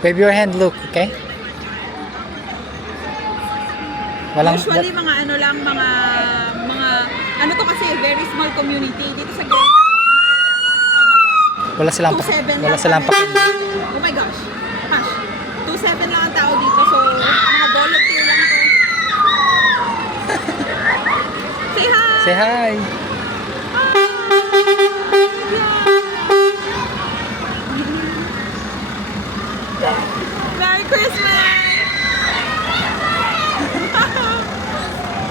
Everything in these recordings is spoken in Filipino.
Wave your hand, look, okay? Walang, Usually mga ano lang, mga ano to kasi, very small community dito sa Greytown. wala silang 2.7 wala lang silang kami. pakindi. Oh my gosh. Hash. 2.7 lang ang tao dito. So, mga volunteer lang to. Say hi! Say hi! Merry Christmas!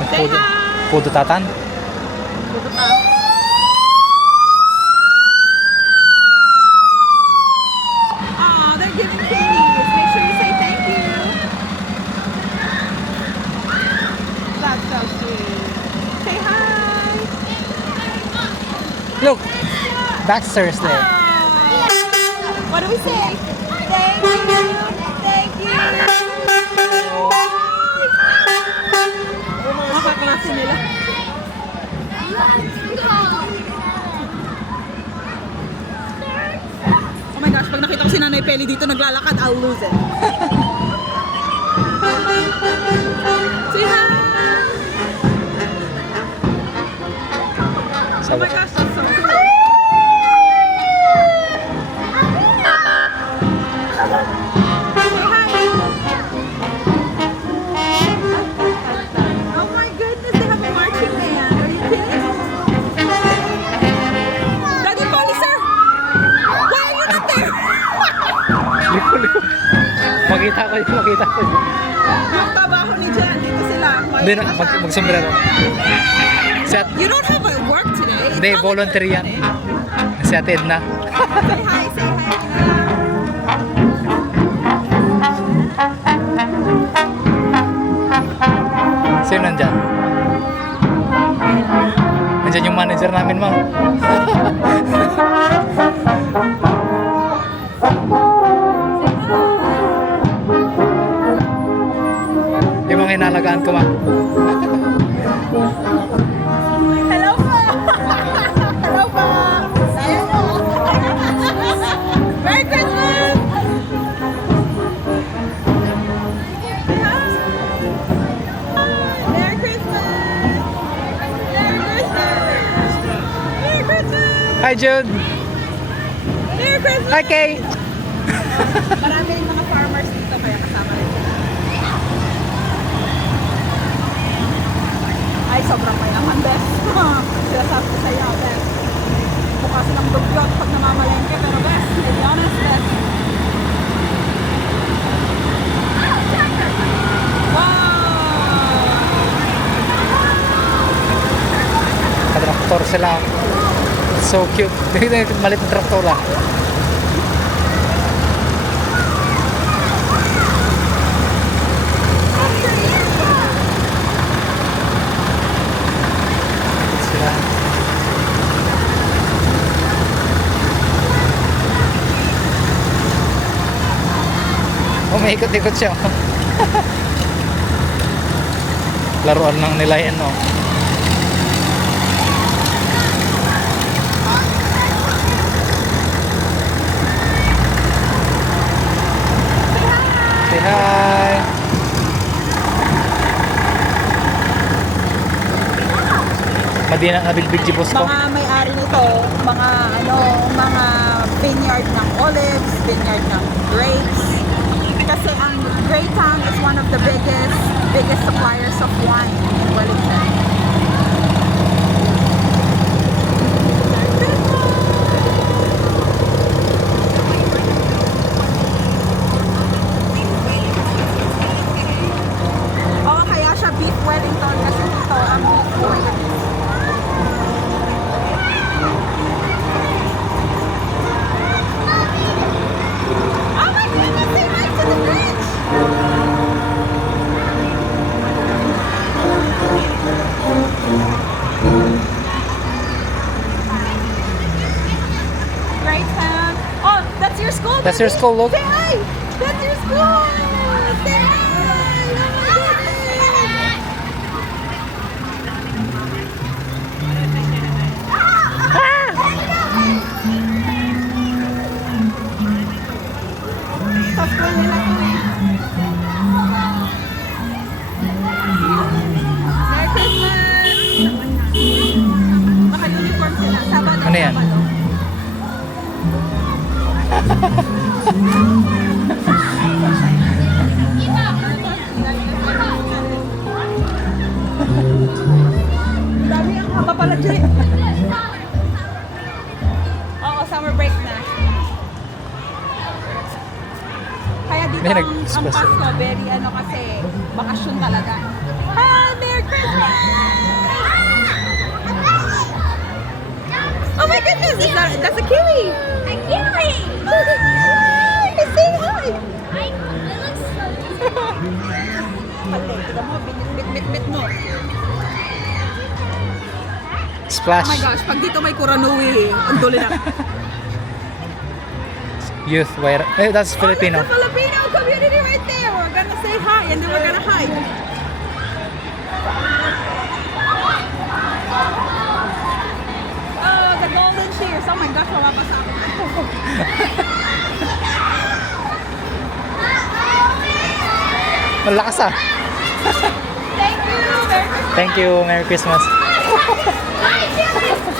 Say Pudo, hi! pudo tatan. Puto pa. Aw, they're giving candies. Make sure you say thank you. That's so sweet. Say hi. Look! Baxter's there. Aw. What do we say? Thank you. Thank you. Makaklase nila. Oh my gosh, pag nakita ko si Nanay Peli dito naglalakad, I'll lose it. Say hi! Oh my gosh, that's so cool. Say hi! Oh my goodness, they have a marching band. Are you kidding? Daddy Polly, sir! Why are you not there? Liko. Makita ko yun, makita ko yun. Yung trabaho ni Jan, dito sila. Hindi na, magsombrero. You don't have a work today. It's Hindi, not volunteer like yan. Si Ate Edna. Say hi, say hi. Sino nandyan? Nandyan yung manager namin, ma. Yung mga inalagaan ko, ma. Hello po! Hello po! Merry Christmas! Merry Christmas! Merry Christmas! Merry Christmas! Hi, Jude. Merry Christmas! Hi, Kay. Marami rin mga farmers dito kaya kasama rin sila. Ay, sobrang mayaman, Bes. Sila sabi ko sa'yo, Bes. Mukha silang dugyot pag namamalengke, pero Bes, to be honest, Bes. Wow! Traktor sila. So cute. Malit na traktor lang. Sila. Umiikot-ikot siya. Laruan lang nila yan, no? Say hi! Madina na bigbig si boss ko. Mga may-ari nito, mga vineyard ng olives, vineyard ng grapes. Kasi ang Greytown is one of the biggest suppliers of wine in Wellington. Oo, kaya siya beef Wellington kasi ito ang beef Wellington. Oh my goodness, they went to the bridge! Greytown. Oh, that's your school? That's your school, look. Say hi! That's your school! Say hi! Oh my goodness! Sa school nila pala, Jay. Oo, summer break na. Kaya dito May ang nag-express. Pasko, very ano kasi, bakasyon talaga. Hi, Merry Christmas! Oh my goodness, that's a kiwi! A kiwi! Hi! Say hi! It looks so Pati, tignan mo, bit mo. Splash. Oh my gosh, pag dito may Kuranui, ang duli na. Youth. That's Filipino. Oh, that's the Filipino community right there. We're gonna say hi and then we're gonna hide. Oh, the golden shears. Oh my gosh, wala pa sa akin. Malakas ah. Thank you. Merry Christmas. Thank you. Merry Christmas.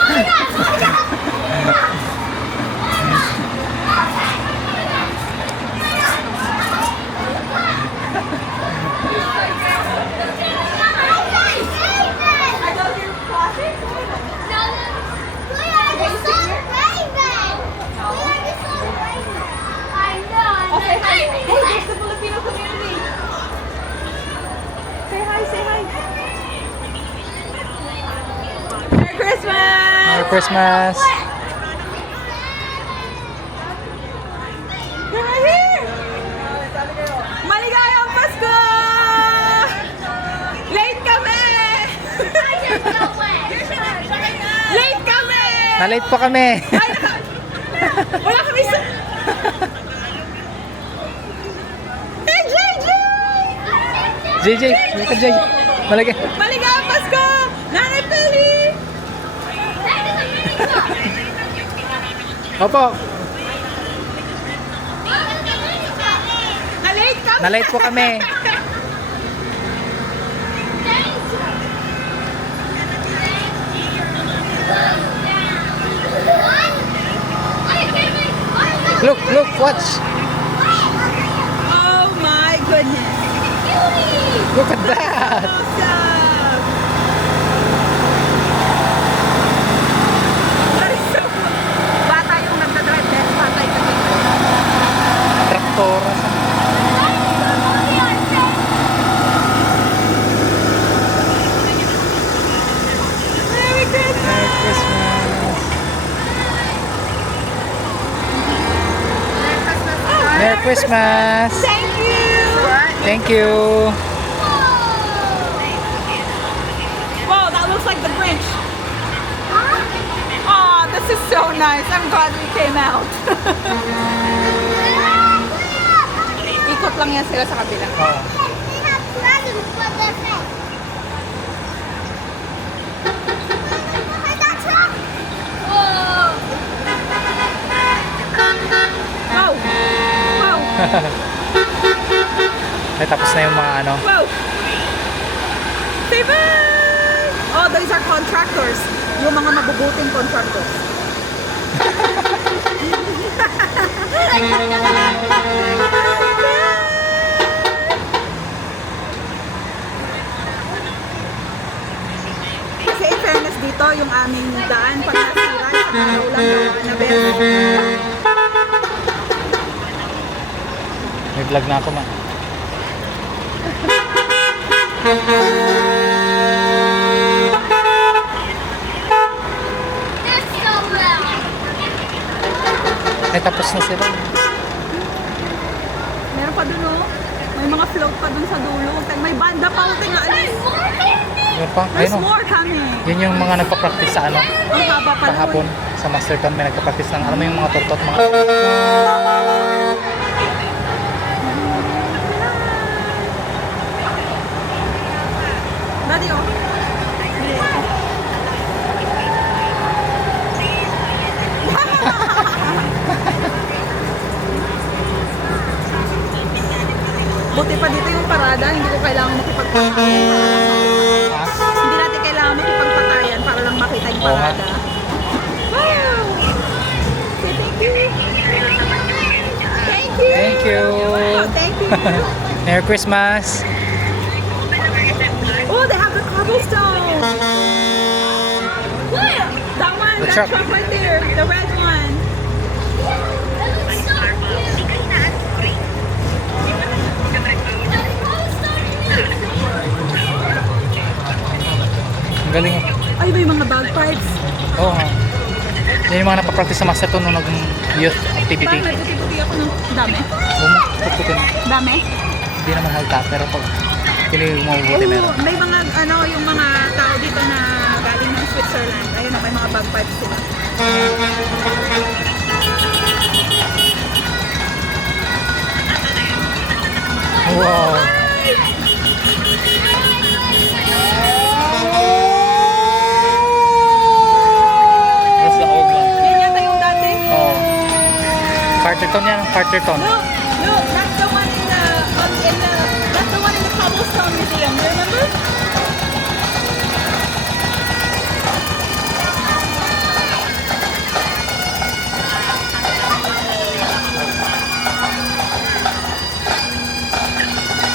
I know you're flashing. Okay, hi. Hey, there's the Filipino community. Say hi, say hi. Merry Christmas! Merry Christmas. You're right here! Maligayang Pasko! Late kami! Late kami! Na-late pa kami. Ay, wala kami sa... Hey, JJ! JJ. Look at JJ. Malagay. Maligayang Pasko! Nanay Peli! Opo. Na-late kami! Na-late po kami. Look, watch. Oh my goodness! Look at that. Awesome! That is so cool. Bata yung nagdadrive test, bata yung nagdadrive. Traktora. Merry Christmas! Merry Christmas. Merry Christmas. Thank you! Thank you. Wow, that looks like the Grinch. Oh, this is so nice. I'm glad we came out. Ikot lang yan sila sa kabila. Oh. Wow! Wow! Ay, tapos na yung mga ano. Wow! Say bye! Oh, these are contractors. Yung mga mabubuting contractors. Kasi in fairness dito, yung aming daan pag nasira, sa araw lang na beses. May vlog na ako ma. Ay, tapos na sila. Meron pa dun, oh. May mga float pa dun sa dulo. May banda pa, oh, tingnan. Yun pa. There's Ayun o. more coming. Yun yung mga nagpa-practice sa ano. Ang haba pa Kahapon. Sa Masterton may nagpa-practice ng alam mo yung mga tortot. Mga... Daddy, oh. Buti pa dito yung parada, hindi ko kailangan makipagpatayan. Hindi natin kailangan makipagpatayan para lang makita yung Oo nga. parada. Wow! Say thank you. Thank you. Thank you. Oh, thank you. Merry Christmas. Oh, they have the cobblestone. that truck. truck right there, the red one. That looks so cute. Ang galing oh. Ay, may mga bagpipes. Oo nga. Yan yung mga napapractice sa master to nung nag-youth activity. Parang nagpuputi ako ng dami. Pagputin. Dami? Hindi naman halta, pero pag pili mo mabuti Oo, meron. may mga ano, yung mga tao dito na galing ng Switzerland. Ayun, may mga bagpipes sila. Wow. That's the old one. Yan yata yung dati. Oh. Carterton yan, Carterton. Look, look, that's the one that's the one in the cobblestone museum. You remember?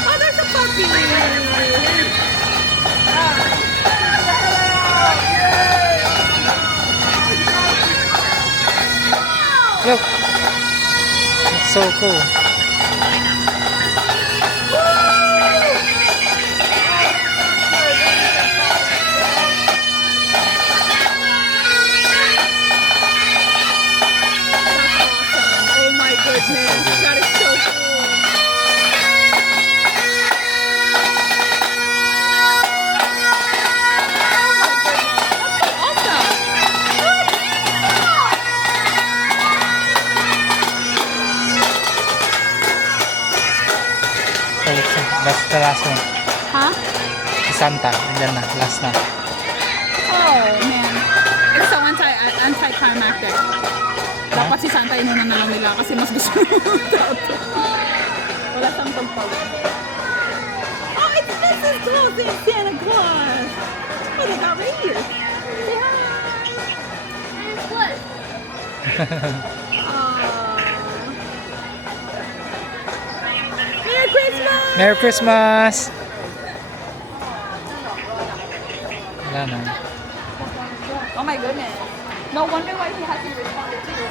Oh, there's a puppy. Look. It's so cool. Oh my goodness, that is so cool. Oh, that's the last one. Huh? Si Santa, andyan na, last na. Oh man, it's so anticlimactic. Dapat si Santa inuna na lang nila kasi mas gusto mo dati. Wala siyang pagpawin. Oh, it's Mrs. Claus and Santa Claus. Oh, they got reindeer. Say hi. And what? Merry Christmas! Merry Christmas! Wala na. Oh my goodness. No wonder why he hasn't responded to you.